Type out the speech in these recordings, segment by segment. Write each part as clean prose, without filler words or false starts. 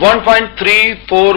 1.34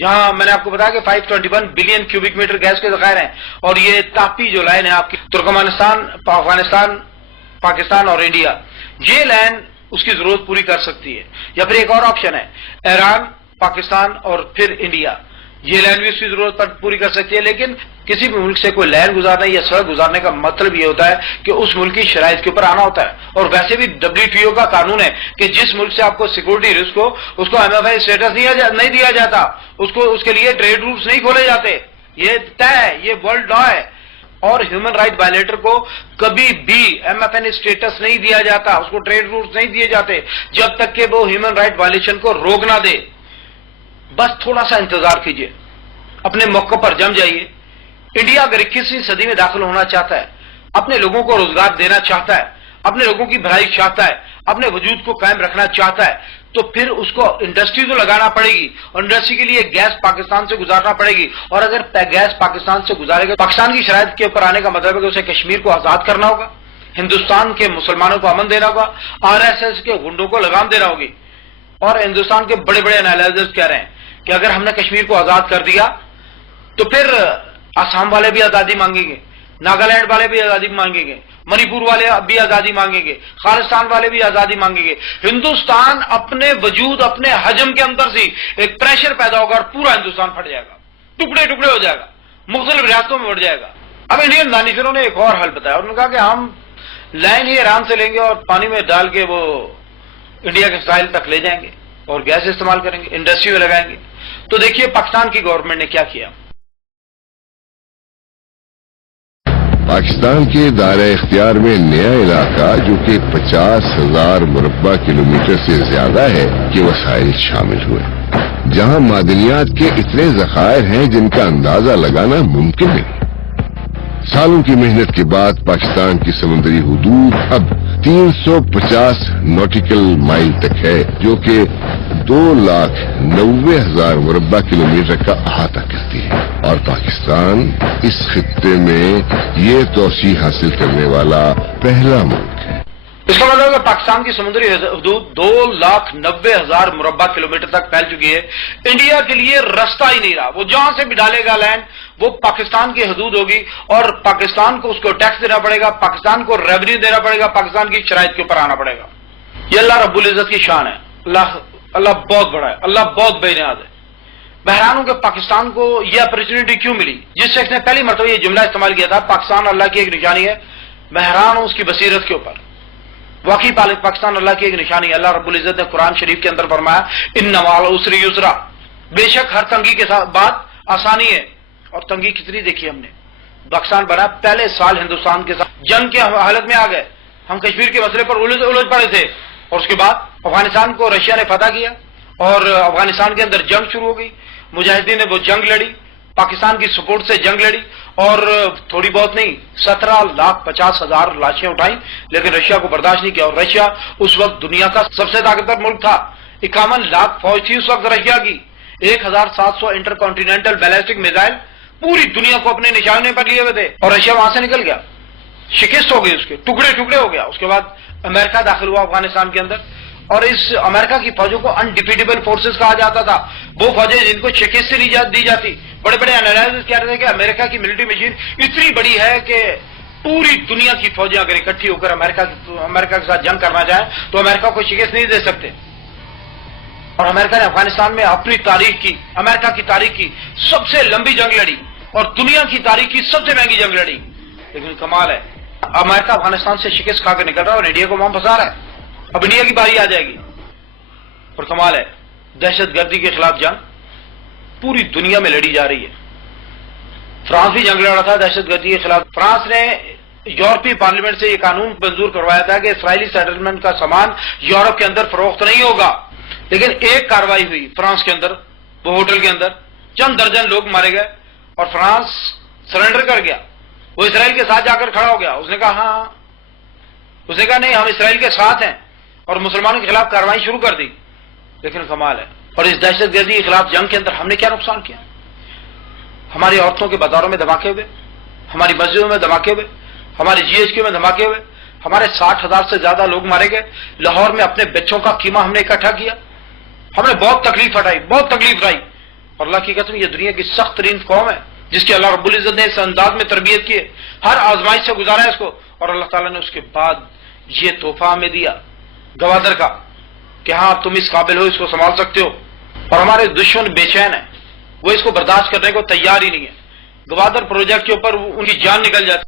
یہاں میں نے آپ کو بتایا کہ 521 بلین کیوبک میٹر گیس کے ذخائر ہیں، اور یہ تاپی جو لائن ہے آپ کی ترکمانستان، افغانستان، پاکستان اور انڈیا، یہ لائن اس کی ضرورت پوری کر سکتی ہے. یا پھر ایک اور آپشن ہے ایران، پاکستان اور پھر انڈیا، یہ لائن بھی اس کی ضرورت پوری کر سکتی ہے. لیکن کسی بھی ملک سے کوئی لائن گزارنا یا سڑک گزارنے کا مطلب یہ ہوتا ہے کہ اس ملک کی شرائط کے اوپر آنا ہوتا ہے. اور ویسے بھی WTO کا قانون ہے کہ جس ملک سے آپ کو سیکورٹی رسک ہو اس کو MFI اسٹیٹس نہیں دیا جاتا، اس کے لیے ٹریڈ روٹس نہیں کھولے جاتے. یہ طے ہے، یہ ورلڈ لا ہے. اور ہیومن رائٹ وائلیٹر کو کبھی بھی MFN اسٹیٹس نہیں دیا جاتا، اس کو ٹریڈ روٹس نہیں دیے جاتے جب تک کہ وہ ہیومن رائٹ وائلیشن کو روک نہ دے. بس تھوڑا سا انتظار کیجئے، اپنے موقع پر جم جائیے. انڈیا اگر 21ویں صدی میں داخل ہونا چاہتا ہے، اپنے لوگوں کو روزگار دینا چاہتا ہے، اپنے لوگوں کی بھلائی چاہتا ہے، اپنے وجود کو قائم رکھنا چاہتا ہے، تو پھر اس کو انڈسٹری تو لگانا پڑے گی، اور انڈسٹری کے لیے گیس پاکستان سے گزارنا پڑے گی. اور اگر گیس پاکستان سے گزارے گا، پاکستان کی شرائط کے اوپر آنے کا مطلب ہے کہ اسے کشمیر کو آزاد کرنا ہوگا، ہندوستان کے مسلمانوں کو امن دینا ہوگا، RSS کے گنڈوں کو لگام دینا ہوگی. اور ہندوستان کے بڑے بڑے انالائزرز کہہ رہے ہیں کہ اگر ہم نے کشمیر کو آزاد کر دیا تو پھر آسام والے بھی آزادی مانگیں گے، ناگالینڈ والے بھی آزادی مانگیں گے، منی پور والے بھی آزادی مانگیں گے، خالستان والے بھی آزادی مانگیں گے. ہندوستان اپنے وجود، اپنے حجم کے اندر سے ایک پریشر پیدا ہوگا اور پورا ہندوستان پھٹ جائے گا، ٹکڑے ٹکڑے ہو جائے گا، مختلف ریاستوں میں بڑھ جائے گا. اب انڈین دانشوروں نے ایک اور حل بتایا، انہوں نے کہا کہ ہم لائن ہی ایران سے لیں گے اور پانی میں ڈال کے وہ انڈیا کے ساحل تک لے جائیں گے اور گیس استعمال کریں گے، انڈسٹری میں لگائیں گے. تو دیکھیے پاکستان کی گورنمنٹ نے کیا کیا. پاکستان کے دائرہ اختیار میں نیا علاقہ جو کہ 50,000 مربع کلومیٹر سے زیادہ ہے کے وسائل شامل ہوئے، جہاں معدنیات کے اتنے ذخائر ہیں جن کا اندازہ لگانا ممکن نہیں. سالوں کی محنت کے بعد پاکستان کی سمندری حدود اب 350 نوٹیکل مائل تک ہے، جو کہ 2,90,000 مربع کلومیٹر کا احاطہ کرتی ہے. اور پاکستان اس خطے میں یہ توسیع حاصل کرنے والا پہلا ملک ہے. اس کا مطلب ہے کہ پاکستان کی سمندری حدود 2,90,000 مربع کلومیٹر تک پھیل چکی ہے. انڈیا کے لیے راستہ ہی نہیں رہا، وہ جہاں سے بھی ڈالے گا لینڈ وہ پاکستان کی حدود ہوگی، اور پاکستان کو اس کو ٹیکس دینا پڑے گا، پاکستان کو ریونیو دینا پڑے گا، پاکستان کی شرائط کے اوپر آنا پڑے گا. یہ اللہ رب العزت کی شان ہے. اللہ بہت بڑا ہے، اللہ بہت بے نیاز ہے. بحرانوں کے پاکستان کو یہ اپرچونٹی کیوں ملی؟ جس شخص نے پہلی مرتبہ یہ جملہ استعمال کیا تھا، پاکستان اللہ کی ایک نشانی ہے، بحران اس کی بصیرت کے اوپر. واقعی پاکستان اللہ کی ایک نشانی ہے. اللہ رب العزت نے قرآن شریف کے اندر فرمایا ان مع العسر یسرا، بے شک ہر تنگی کے ساتھ بعد آسانی ہے. اور تنگی کتنی دیکھی ہم نے. پاکستان بنا پہلے سال ہندوستان کے ساتھ جنگ کی حالت میں آ گئے، ہم کشمیر کے مسئلے پر الجھ پڑے تھے، اور اس کے بعد افغانستان کو رشیا نے فتح کیا اور افغانستان کے اندر جنگ شروع ہو گئی. مجاہدین نے وہ جنگ لڑی، پاکستان کی سپورٹ سے جنگ لڑی، اور تھوڑی بہت نہیں 17,50,000 لاشیں اٹھائیں، لیکن رشیا کو برداشت نہیں کیا. اور رشیا اس وقت دنیا کا سب سے طاقتور ملک تھا. 51 لاکھ فوج تھی اس وقت رشیا کی، 1,700 انٹر کانٹیننٹل بیلسٹک میزائل پوری دنیا کو اپنے نشانے پر لیے ہوئے تھے. اور رشیا وہاں سے نکل گیا، شکست ہو گئی، اس کے ٹکڑے ٹکڑے ہو گیا. اس کے بعد امریکہ داخل ہوا افغانستان کے اندر، اور اس امریکہ کی فوجوں کو انڈیفیٹیبل فورسز کہا جاتا تھا، وہ فوجیں جن کو شکست سے نہیں دی جاتی. بڑے بڑے انالائزرز کہہ رہے تھے کہ امریکہ کی ملٹری مشین اتنی بڑی ہے کہ پوری دنیا کی فوجیں اگر اکٹھی ہو کر امریکہ کے ساتھ جنگ کرنا چاہیں تو امریکہ کو شکست نہیں دے سکتے. اور امریکہ نے افغانستان میں اپنی تاریخ کی، امریکہ کی تاریخ کی سب سے لمبی جنگ لڑی اور دنیا کی تاریخ کی سب سے مہنگی جنگ لڑی. لیکن کمال ہے، امریکہ افغانستان سے شکست کھا کر نکل رہا ہے اور انڈیا کو وہاں پھنسا رہا ہے. اب انڈیا کی باری آ جائے گی. اور کمال ہے، دہشت گردی کے خلاف جنگ پوری دنیا میں لڑی جا رہی ہے. فرانس بھی جنگ لڑا تھا دہشت گردی کے خلاف. فرانس نے یورپی پارلیمنٹ سے یہ قانون منظور کروایا تھا کہ اسرائیلی سیٹلمنٹ کا سامان یورپ کے اندر فروخت نہیں ہوگا. لیکن ایک کاروائی ہوئی فرانس کے اندر، وہ ہوٹل کے اندر چند درجن لوگ مارے گئے اور فرانس سرنڈر کر گیا. وہ اسرائیل کے ساتھ جا کر کھڑا ہو گیا. اس نے کہا ہاں، اس نے کہا نہیں ہم اسرائیل کے ساتھ ہیں، اور مسلمانوں کے خلاف کارروائی شروع کر دی. لیکن کمال ہے، اور اس دہشت گردی کے خلاف جنگ کے اندر ہم نے کیا نقصان کیا؟ ہماری عورتوں کے بازاروں میں دھماکے ہوئے، ہماری مسجدوں میں دھماکے ہوئے، ہمارے GHQ میں دھماکے ہوئے، ہمارے 60,000 سے زیادہ لوگ مارے گئے. لاہور میں اپنے بچوں کا قیمہ ہم نے اکٹھا کیا، ہم نے بہت تکلیف اٹھائی، بہت تکلیف اٹھائی. اور اللہ کی قسم یہ دنیا کی سخت ترین قوم ہے جس کی اللہ رب العزت نے اس انداز میں تربیت کی ہے، ہر آزمائش سے گزارا ہے اس کو، اور اللہ تعالیٰ نے اس کے بعد یہ تحفہ ہمیں دیا گوادر کا کہ ہاں تم اس قابل ہو، اس کو سنبھال سکتے ہو۔ اور ہمارے دشمن بے چین ہیں، وہ اس کو برداشت کرنے کو تیار ہی نہیں ہے۔ گوادر پروجیکٹ کے اوپر ان کی جان نکل جاتی